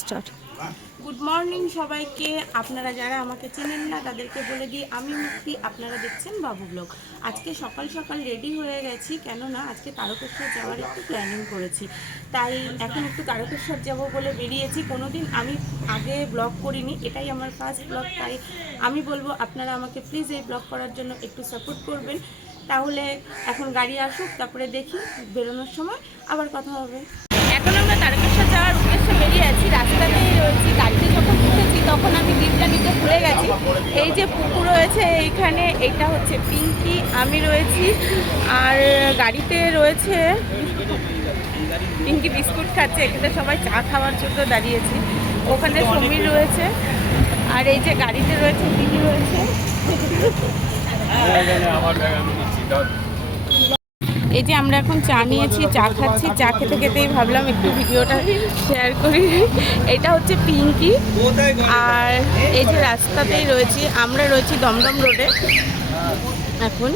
Start. Good morning সবাইকে। আপনারা যারা আমাকে চেনেন না তাদেরকে বলে দিই, আমি মুক্তি, আপনারা দেখছেন বাবু ব্লগ। আজকে সকাল সকাল রেডি হয়ে গেছি, কেননা আজকে তারকেশ্বর যাওয়ার একটু প্ল্যানিং করেছি। তাই এখন একটু তারকেশ্বর যাব বলে বেরিয়েছি। কোনোদিন আমি আগে ব্লগ করিনি, এটাই আমার ফার্স্ট ব্লগ। তাই আমি বলবো আপনারা আমাকে প্লিজ এই ব্লগ করার জন্য একটু সাপোর্ট করবেন। তাহলে এখন গাড়ি আসুক, তারপরে দেখি বেরোনোর সময় আবার কথা হবে। এখন আমরা তারকেশ্বর যাওয়ার উদ্দেশ্যে বেরিয়ে আছি, রাস্তাতেই রয়েছি। গাড়িতে যখন উঠেছি তখন আমি দিকটা নিতে ভুলে গেছি। এই যে পুকুর রয়েছে এইখানে, এইটা হচ্ছে পিঙ্কি, আমি রয়েছি। আর গাড়িতে রয়েছে পিঙ্কি বিস্কুট খাচ্ছে, এখানে সবাই চা খাওয়ার জন্য দাঁড়িয়েছি। ওখানে সমীর রয়েছে, আর এই যে গাড়িতে রয়েছে দিদি রয়েছে। এই যে আমরা এখন চা নিয়েছি, চা খাচ্ছি। চা খেতে খেতেই ভাবলাম একটু ভিডিওটা শেয়ার করি। এটা হচ্ছে পিঙ্কি, আর এই যে রাস্তাতেই রয়েছি, আমরা রয়েছি দমদম রোডে। এখন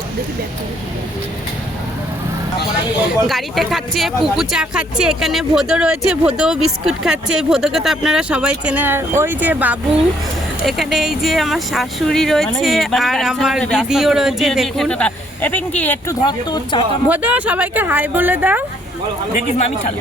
গাড়িতে খাচ্ছে, পুকু চা খাচ্ছে। এখানে ভোদো রয়েছে, ভোদো বিস্কুট খাচ্ছে। ভোদোকে তো আপনারা সবাই চেনে। আর ওই যে বাবু, এখানে এই যে আমার শাশুড়ি রয়েছে, আর আমার দিদিও রয়েছে। দেখুন একটু ধর তো ভোদো, সবাইকে হাই বলে দাও। দেখিস আমি চালু।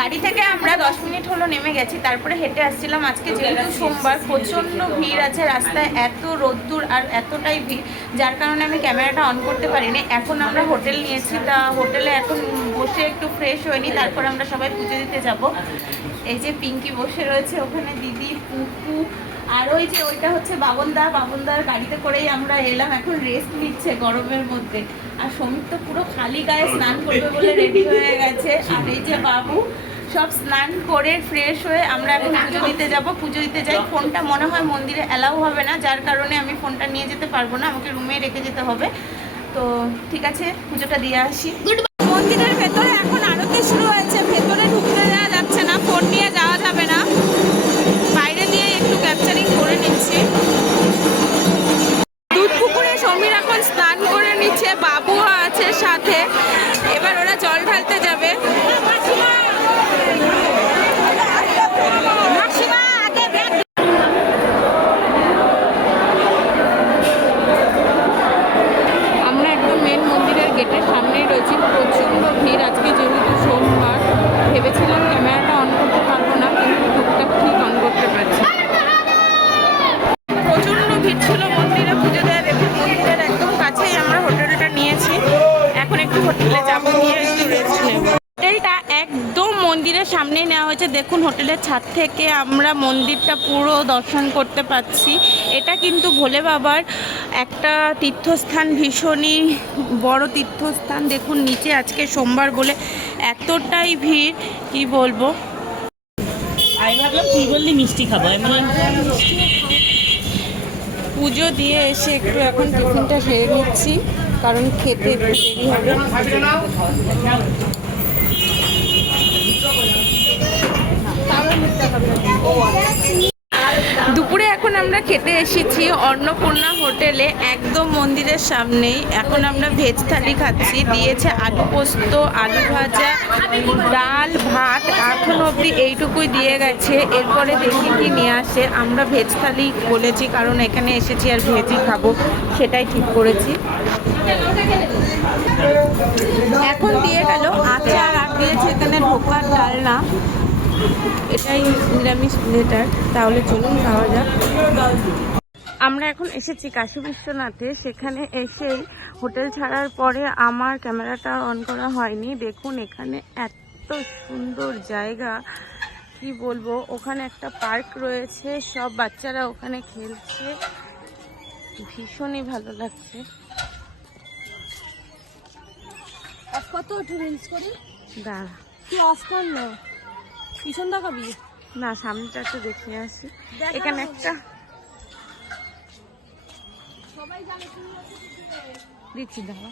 গাড়ি থেকে আমরা 10 মিনিট হলো নেমে গেছি, তারপরে হেঁটে আসছিলাম। আজকে যেহেতু সোমবার, প্রচণ্ড ভিড় আছে রাস্তায়, এত রোদ্দুর আর এতটাই ভিড়, যার কারণে আমি ক্যামেরাটা অন করতে পারিনি। এখন আমরা হোটেল নিয়েছি, তা হোটেলে এখন বসে একটু ফ্রেশ হয়নি, তারপর আমরা সবাই পুজো দিতে যাব। এই যে পিঙ্কি বসে রয়েছে, ওখানে দিদি, পুকু, আর ওই যে ওইটা হচ্ছে বাবনদা। বাবনদার গাড়িতে করেই আমরা এলাম, এখন রেস্ট নিচ্ছে গরমের মধ্যে। আর সমীর তো পুরো খালি গায়ে স্নান করবে বলে রেডি হয়ে গেছে। আর এই যে বাবু, সব স্নান করে ফ্রেশ হয়ে আমরা এখন পুজো দিতে যাব। পুজো দিতে যাই, ফোনটা মনে হয় মন্দিরে অ্যালাউ হবে না, যার কারণে আমি ফোনটা নিয়ে যেতে পারবো না, আমাকে রুমে রেখে যেতে হবে। তো ঠিক আছে, পুজোটা দিয়ে আসি। মন্দিরের ভেতরে এখন আরতি শুরু হয়েছে, ভেতরে ঢুকতে দেওয়া যাচ্ছে না, ফোন নিয়ে যাওয়া যাবে না, বাইরে দিয়ে একটু ক্যাপচারিং করে নিচ্ছি। দুধ পুকুরে সমীর এখন স্নান করে নিচ্ছে, বাবুও আছে সাথে। এবার ওরা জল ঢালতে যাবে। আমরা একদম মেন মন্দিরের গেটের সামনেই রয়েছি। প্রচণ্ড ভিড় আজকে, যেহেতু সোমবার। ভেবেছিলাম ক্যামেরাটা অন করতে পারবো না, কিন্তু টুকটাক ঠিক অন করতে পারছি। প্রচণ্ড ভিড় ছিল মন্দিরে পুজো দেওয়া। দেখুন মন্দিরের একদম কাছেই আমরা হোটেলটা নিয়েছি, এখন একটু হোটেলে যাবো, গিয়ে একটু রেস্ট নেব। হোটেলটা একদম মন্দিরের সামনেই নেওয়া হয়েছে। দেখুন হোটেলের ছাদ থেকে আমরা মন্দিরটা পুরো দর্শন করতে পাচ্ছি। এটা কিন্তু ভোলে বাবার একটা তীর্থস্থান, ভীষণই বড় তীর্থস্থান। দেখুন নিচে আজকে সোমবার বলে এতটাই ভিড়, কি বলবো। আমি ভাবলাম তুই বললি মিষ্টি খাবো, আমি বললাম পুজো দিয়ে এসে একটু এখন টিফিনটা সেরে নিচ্ছি, কারণ খেতে একটু দেরি হবে। দুপুরে এখন আমরা খেতে এসেছি অন্নপূর্ণা হোটেলে, একদম মন্দিরের সামনেই। এখন আমরা ভেজ থালি খাচ্ছি, দিয়েছে আলু পোস্ত, আলু ভাজা, ডাল, ভাত, এখন অবধি এইটুকুই দিয়ে গেছে। এরপরে দেখি কি নিয়ে আসে। আমরা ভেজ থালি বলেছি, কারণ এখানে এসেছি আর ভেজই খাবো, সেটাই ঠিক করেছি। এখন দিয়ে গেল আচার, আর দিয়েছে এখানে ঢোকার ডালনা। এটাই নিরামিষ প্লেটার। তাহলে চলুন খাওয়া যাক। আমরা এখন এসেছি কাশী বিশ্বনাথে। সেখানে এসেই হোটেল ছাড়ার পরে আমার ক্যামেরাটা অন করা হয়নি। দেখুন এখানে এত সুন্দর জায়গা, কি বলবো। ওখানে একটা পার্ক রয়েছে, সব বাচ্চারা ওখানে খেলছে, ভীষণই ভালো লাগছে। কত রিলস করি দাঁড়া, তুই অস্কার না পিছন দেখাবি। না, সামনেটা একটু দেখে আসি। এখানে একটা সবাই জানে দিচ্ছি, দাঁড়া।